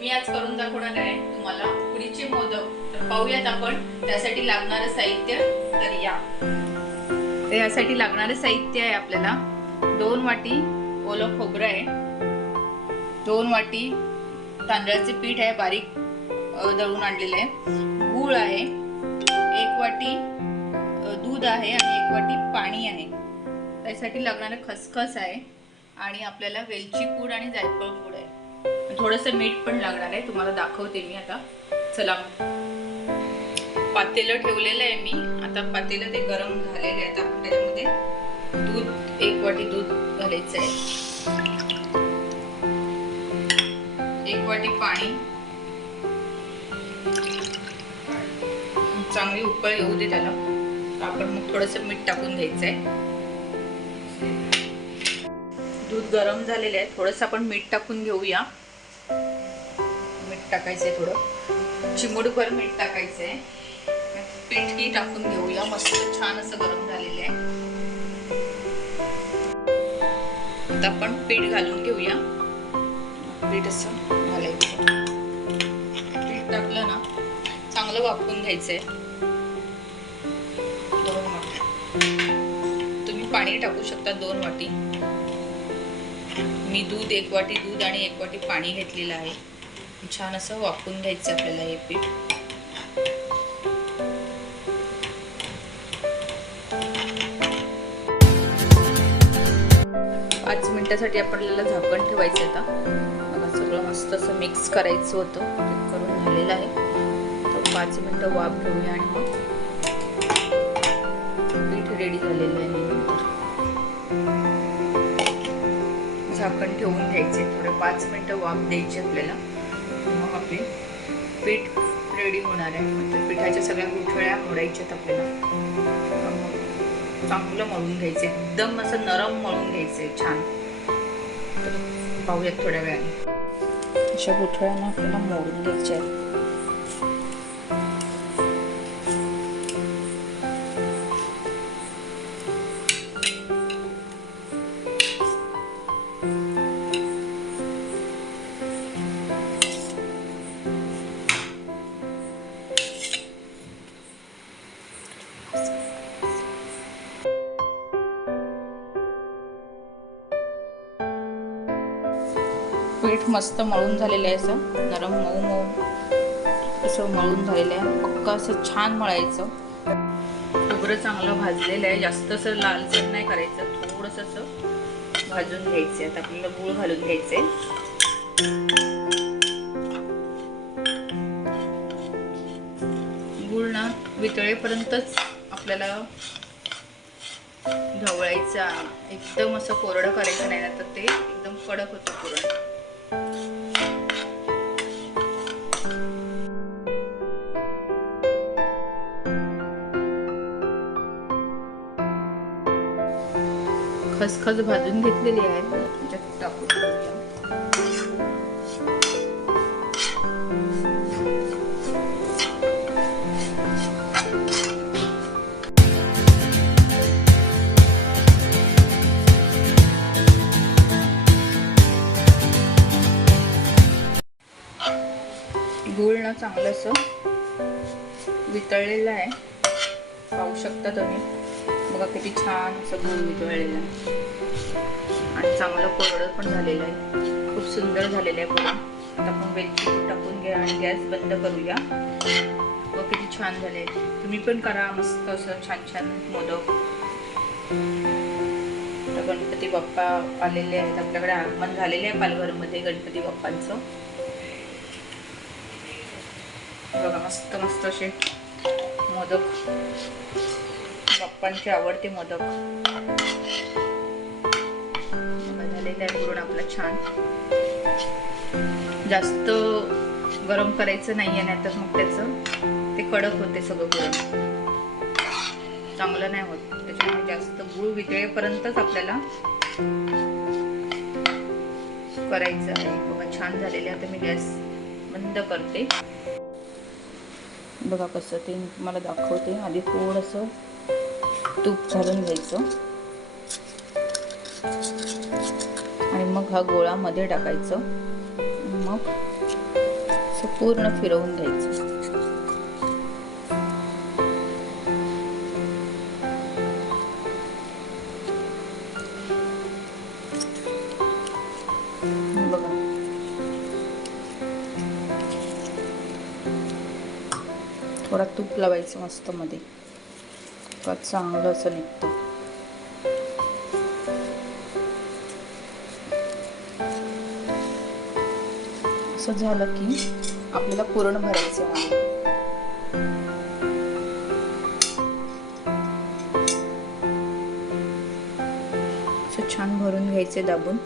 मी आज करून दाखवणार आहे तुम्हाला उकडीचे मोदक. तर पाहूयात आपण त्यासाठी लागणारं साहित्य. तर या. तर यासाठी लागणारं साहित्य आहे आपल्याला. दोन वाटी ओलं खोबरं आहे. दोन वाटी तांदळाचे पीठ आहे बारीक दळून आणलेलं आहे. गूळ आहे. एक वाटी दूध आहे आणि एक वाटी पाणी आहे. त्यासाठी लागणारं खसखस आहे. आणि आपल्याला वेलची पूड आणि जायफळ पूड आहे. थोडंसं मीठ पण लागणार आहे. तुम्हाला दाखवते मी आता. चला पातेलं ठेवलेलं आहे मी. आता पातेलं ते गरम झालेलं आहे आता आपण त्याच्यामध्ये. दूध एक वाटी दूध घालायचं आहे. एक वाटी पाणी. चांगली उकळ येऊ दे त्याला. आपण मग थोडंसं मीठ टाकून घ्यायचं आहे. दूध गरम झालेलं आहे. थोडंसं आपण मीठ टाकून घेऊया. मीठ थोडं. चिमूटभर मीठ टाकायचंय. पीठ पीठही टाकून घेऊया. मस्त छान असं गरम झालेलं आहे. आता आपण पीठ घालून घेऊया. पीठ असं घालायचं. पीठ टाकलं ना चांगलं वापरून घ्यायचंय. दोन वाटी. तुम्ही पाणी टाकू शकता दोन वाटी. मी दूध एक वाटी दूध आणि एक वाटी पाणी घेतलेलं आहे. छान असं वापरून घ्यायचं आपल्याला हे पीठ. पाच मिनिटासाठी आपल्याला झाकण ठेवायचं आता. मला सगळं मस्त असं मिक्स करायचं होतं. करून झालेलं आहे. तर पाच मिनटं वाफ घेऊया आणि मग पीठ रेडी झालेलं आहे झाकण ठेवून घ्यायचे. थोडे पाच मिनटं वाफ द्यायची आपल्याला. मग आपले पीठ रेडी होणार आहे. म्हणजे पिठाच्या सगळ्या गुठळ्या मोडायच्यात आपल्याला. चांगलं मळून घ्यायचं एकदम असं नरम मळून घ्यायचं छान. तर पाहूयात थोड्या वेळाने. अशा गुठळ्यांना आपल्याला मोडून घ्यायच्या आहेत. पीठ मस्त मळून झालेलं आहे असं. नरम मऊ मऊ असं मळून झालेलं आहे. पक्क असं छान मळायचं. खोबरं चांगलं भाजलेलं आहे. जास्त असं लालसर नाही करायचं. थोडंसं असं भाजून घ्यायचं आता आपल्याला गूळ घालून घ्यायचे गूळ ना वितळेपर्यंतच आपल्याला ढवळायचा एकदम असं कोरडं करायचं नाही ना तर ते एकदम कडक होतं पुरण खसखस भाजून घेतलेली आहे. त्याच्यात टाकून. गूळ ना चांगलं असं वितळलेलं आहे. पाहू शकता तुम्ही. बघा किती छान असं गूळ वितळलेलं आहे. आणि चांगलं कोरडं पण झालेलं आहे. खूप सुंदर झालेलं आहे बघा. आता आपण वेलची टाकून घ्या आणि गॅस बंद करूया. व किती छान झाले तुम्ही पण करा मस्त असं छान छान मोदक. आता गणपती बाप्पा आलेले आहेत. आपल्याकडे आगमन झालेले आहे पालघरमध्ये गणपती बाप्पांचं. बघा मस्त मस्त असे मोदक. बाप्पांचे आवडते मोदक. झालेले आहे पुरण आपलं छान. जास्त गरम करायचं नाहीये आहे नाहीतर मग त्याचं ते कडक होते सगळं पुरण चांगलं नाही होत. त्याच्यामुळे जास्त गुळ वितळेपर्यंतच आपल्याला करायचं आहे. बघा छान झालेले. आता मी गॅस बंद करते. बघा कसं ते मी तुम्हाला दाखवते. आधी थोडंसं तूप घालून घ्यायचं. आणि मग हा गोळा मध्ये टाकायचं. मग असं पूर्ण फिरवून घ्यायचं. थोडा तूप लावायचं मस्त मध्ये. चांगलं असं निघतं. असं झालं की आपल्याला पुरण भरायचं आहे. असं छान भरून घ्यायचे दाबून.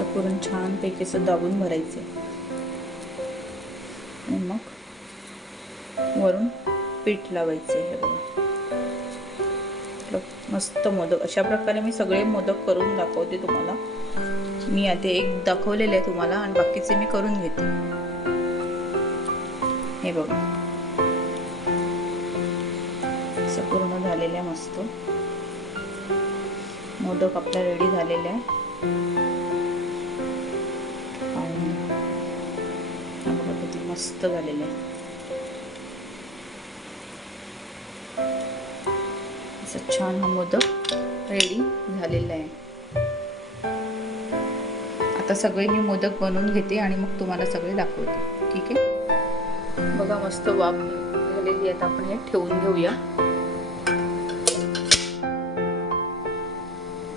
असं पुरण छानपैकी असं दाबून भरायचे. आणि मग वरून पीठ लावायचे हे बघा. मस्त मोदक अशा प्रकारे मी सगळे मोदक करून दाखवते तुम्हाला. मी आता एक दाखवलेले आहे तुम्हाला आणि बाकीचे मी करून घेते. हे बघा. असं पूर्ण झालेलं आहे मस्त. मोदक आपला रेडी झालेला आहे. मस्त झालेलं आहे. असं छान हा मोदक रेडी झालेला आहे. आता सगळे मी मोदक बनवून घेते आणि मग तुम्हाला सगळे दाखवते. ठीक आहे? बघा मस्त वाफ झालेली आहे आपण हे ठेवून घेऊया.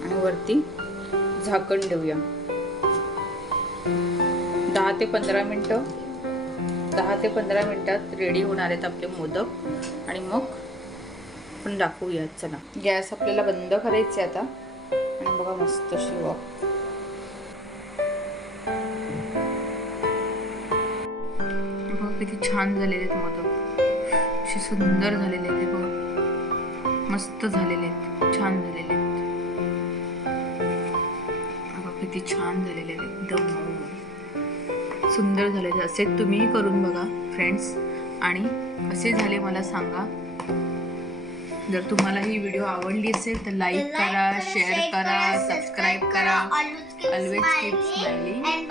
आणि वरती झाकण देऊया दहा ते पंधरा मिनटं दहा ते पंधरा मिनटात रेडी होणार आहेत आपले मोदक. आणि मग आपण दाखवूया चला. गॅस आपल्याला बंद करायचे आता. आणि बघा मस्त शिवा बघा किती छान झालेले आहेत मोदक. असे सुंदर झालेले आहेत बघा. मस्त झालेले आहेत. छान झालेले आहेत. बघा किती छान झालेले आहेत. एकदम सुंदर झालेले असे तुम्हीही करून बघा फ्रेंड्स आणि कसे झाले मला सांगा. जर तुम्हाला ही व्हिडिओ आवडली असेल तर लाईक करा शेअर करा सबस्क्राईब करा. Always keep smiling. And